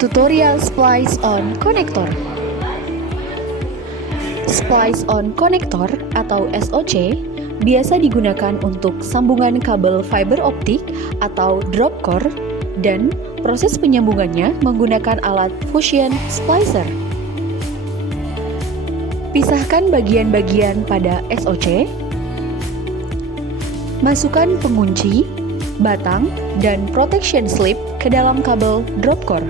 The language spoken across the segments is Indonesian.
Tutorial Splice on Connector. Splice on Connector atau SOC biasa digunakan untuk sambungan kabel fiber optik atau drop core dan proses penyambungannya menggunakan alat fusion splicer. Pisahkan bagian-bagian pada SOC. Masukkan pengunci, batang, dan protection slip ke dalam kabel drop core.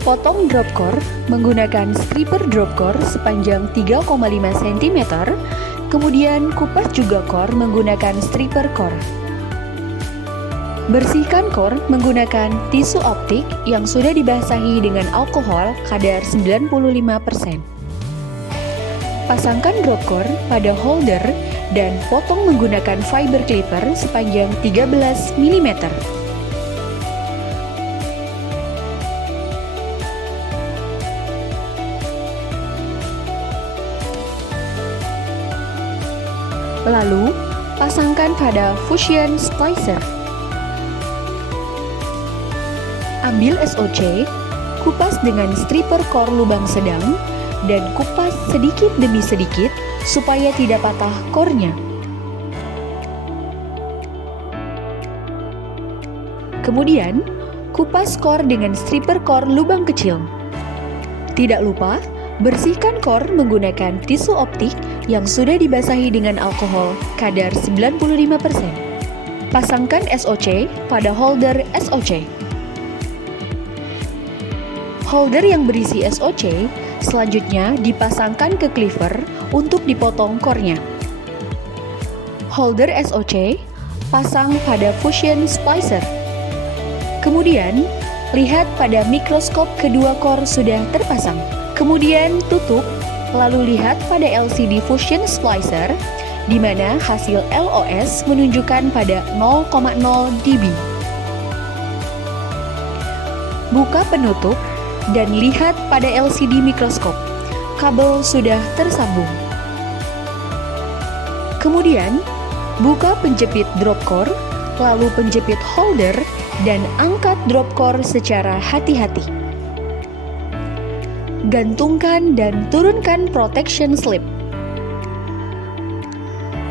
Potong drop core menggunakan stripper drop core sepanjang 3,5 cm, kemudian kupas juga core menggunakan stripper core. Bersihkan core menggunakan tisu optik yang sudah dibasahi dengan alkohol kadar 95%. Pasangkan drop core pada holder dan potong menggunakan fiber clipper sepanjang 13 mm. Lalu, pasangkan pada fusion splicer. Ambil SOC, kupas dengan stripper core lubang sedang, dan kupas sedikit demi sedikit supaya tidak patah core-nya. Kemudian, kupas core dengan stripper core lubang kecil. Tidak lupa, bersihkan core menggunakan tisu optik yang sudah dibasahi dengan alkohol kadar 95%. Pasangkan SOC pada holder SOC. Holder yang berisi SOC selanjutnya dipasangkan ke cleaver untuk dipotong core-nya. Holder SOC pasang pada fusion splicer. Kemudian, lihat pada mikroskop kedua core sudah terpasang. Kemudian tutup, lalu lihat pada LCD fusion splicer, di mana hasil LOS menunjukkan pada 0,0 dB. Buka penutup dan lihat pada LCD mikroskop, kabel sudah tersambung. Kemudian, buka penjepit drop core, lalu penjepit holder, dan angkat drop core secara hati-hati. Gantungkan dan turunkan protection slip.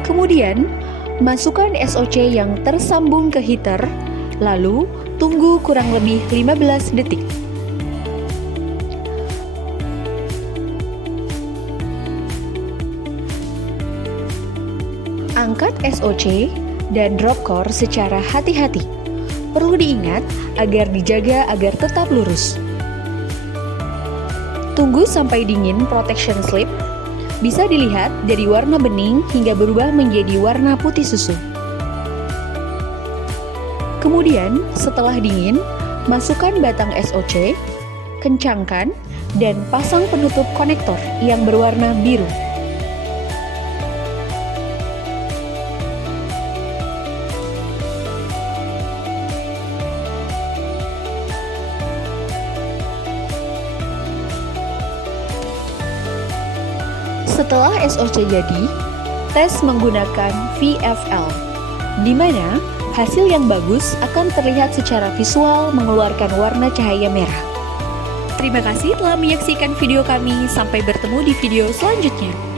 Kemudian, masukkan SOC yang tersambung ke heater, lalu tunggu kurang lebih 15 detik. Angkat SOC dan drop core secara hati-hati. Perlu diingat agar dijaga agar tetap lurus. Tunggu sampai dingin protection slip. Bisa dilihat dari warna bening hingga berubah menjadi warna putih susu. Kemudian, setelah dingin, masukkan batang SOC, kencangkan, dan pasang penutup konektor yang berwarna biru. Setelah SOC jadi, tes menggunakan VFL, di mana hasil yang bagus akan terlihat secara visual mengeluarkan warna cahaya merah. Terima kasih telah menyaksikan video kami, sampai bertemu di video selanjutnya.